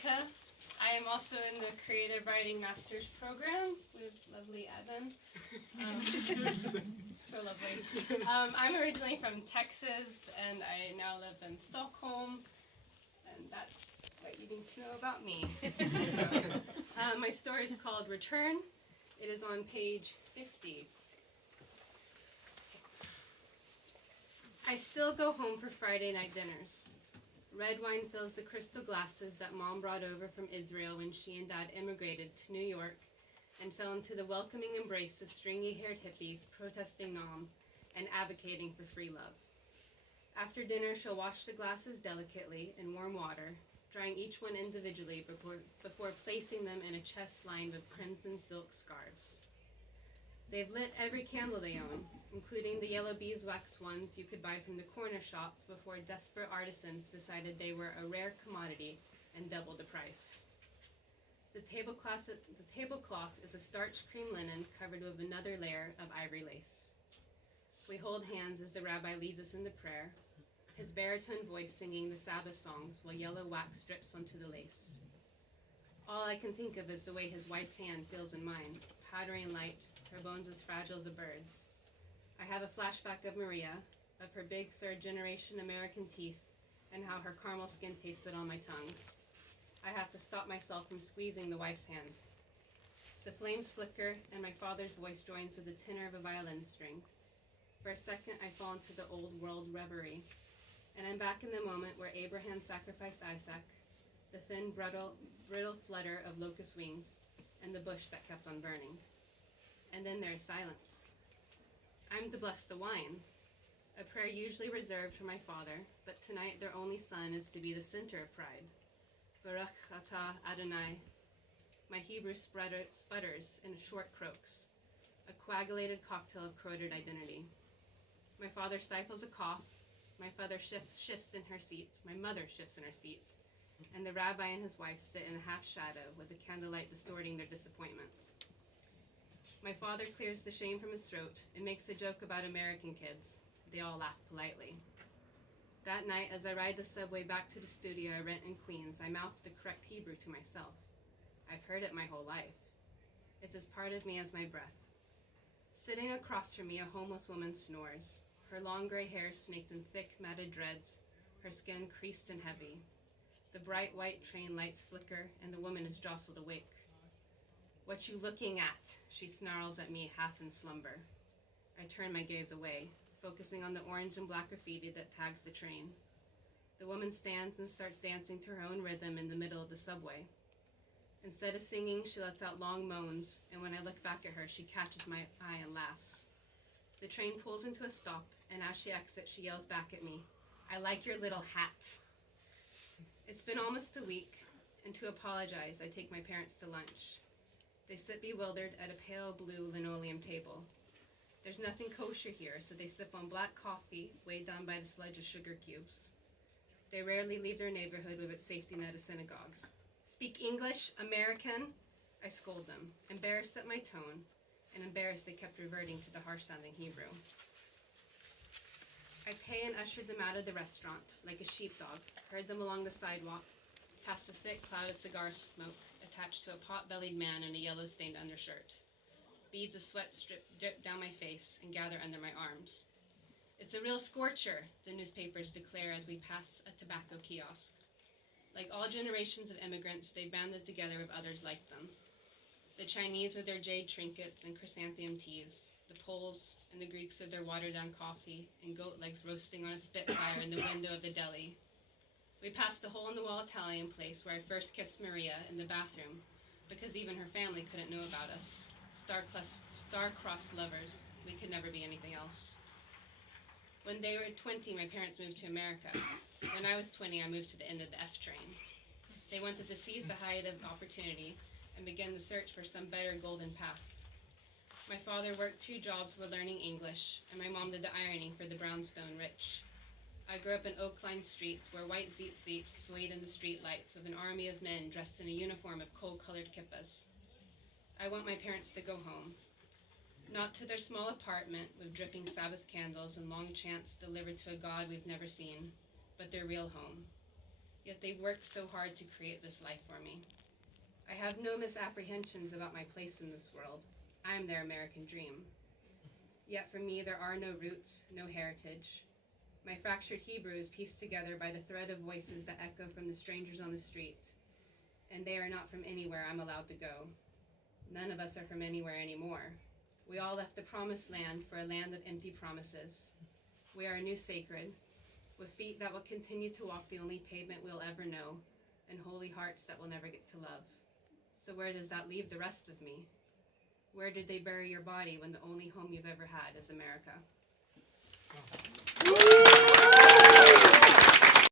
Ericka. I am also in the Creative Writing Master's Program with lovely Evan. So lovely. I'm originally from Texas, and I now live in Stockholm, and that's what you need to know about me. My story is called Return. It is on page 50. I still go home for Friday night dinners. Red wine fills the crystal glasses that Mom brought over from Israel when she and Dad immigrated to New York and fell into the welcoming embrace of stringy-haired hippies protesting Nam and advocating for free love. After dinner, she'll wash the glasses delicately in warm water, drying each one individually before placing them in a chest lined with crimson silk scarves. They've lit every candle they own, including the yellow beeswax ones you could buy from the corner shop before desperate artisans decided they were a rare commodity and doubled the price. The tablecloth is a starched cream linen covered with another layer of ivory lace. We hold hands as the rabbi leads us into prayer, his baritone voice singing the Sabbath songs while yellow wax drips onto the lace. All I can think of is the way his wife's hand feels in mine, powdery and light, her bones as fragile as a bird's. I have a flashback of Maria, of her big third-generation American teeth, and how her caramel skin tasted on my tongue. I have to stop myself from squeezing the wife's hand. The flames flicker, and my father's voice joins with the tenor of a violin string. For a second, I fall into the old world reverie, and I'm back in the moment where Abraham sacrificed Isaac, the thin, brittle flutter of locust wings, and the bush that kept on burning. And then there is silence. I'm to bless the wine, a prayer usually reserved for my father, but tonight their only son is to be the center of pride. Baruch atah Adonai. My Hebrew sputters in short croaks, a coagulated cocktail of corroded identity. My father stifles a cough. My mother shifts in her seat, and the rabbi and his wife sit in a half shadow with the candlelight distorting their disappointment. My father clears the shame from his throat and makes a joke about American kids. They all laugh politely. That night, as I ride the subway back to the studio I rent in Queens, I mouth the correct Hebrew to myself. I've heard it my whole life. It's as part of me as my breath. Sitting across from me, a homeless woman snores, her long gray hair snaked in thick, matted dreads, her skin creased and heavy. The bright white train lights flicker, and the woman is jostled awake. "What you looking at?" she snarls at me, half in slumber. I turn my gaze away, focusing on the orange and black graffiti that tags the train. The woman stands and starts dancing to her own rhythm in the middle of the subway. Instead of singing, she lets out long moans, and when I look back at her, she catches my eye and laughs. The train pulls into a stop, and as she exits, she yells back at me, "I like your little hat." It's been almost a week, and to apologize, I take my parents to lunch. They sit bewildered at a pale blue linoleum table. There's nothing kosher here, so they sip on black coffee weighed down by the sludge of sugar cubes. They rarely leave their neighborhood with its safety net of synagogues. "Speak English, American," I scold them, embarrassed at my tone, and embarrassed they kept reverting to the harsh-sounding Hebrew. I pay and ushered them out of the restaurant, like a sheepdog, herd them along the sidewalk, past a thick cloud of cigar smoke attached to a pot-bellied man in a yellow-stained undershirt. Beads of sweat drip down my face and gather under my arms. "It's a real scorcher," the newspapers declare as we pass a tobacco kiosk. Like all generations of immigrants, they banded together with others like them. The Chinese with their jade trinkets and chrysanthemum teas, the Poles and the Greeks with their watered-down coffee and goat legs roasting on a spitfire in the window of the deli. We passed a hole-in-the-wall Italian place where I first kissed Maria in the bathroom because even her family couldn't know about us. Star-crossed lovers, we could never be anything else. When they were 20, my parents moved to America. When I was 20, I moved to the end of the F train. They wanted to seize the height of opportunity and begin the search for some better golden path. My father worked 2 jobs while learning English, and my mom did the ironing for the brownstone rich. I grew up in oak-lined streets where white tzitzits swayed in the street lights with an army of men dressed in a uniform of coal-colored kippas. I want my parents to go home. Not to their small apartment with dripping Sabbath candles and long chants delivered to a God we've never seen, but their real home. yet they worked so hard to create this life for me. I have no misapprehensions about my place in this world. I am their American dream. Yet for me, there are no roots, no heritage. My fractured Hebrew is pieced together by the thread of voices that echo from the strangers on the streets, and they are not from anywhere I'm allowed to go. None of us are from anywhere anymore. We all left the promised land for a land of empty promises. We are a new sacred, with feet that will continue to walk the only pavement we'll ever know, and holy hearts that we'll never get to love. So where does that leave the rest of me? Where did they bury your body when the only home you've ever had is America?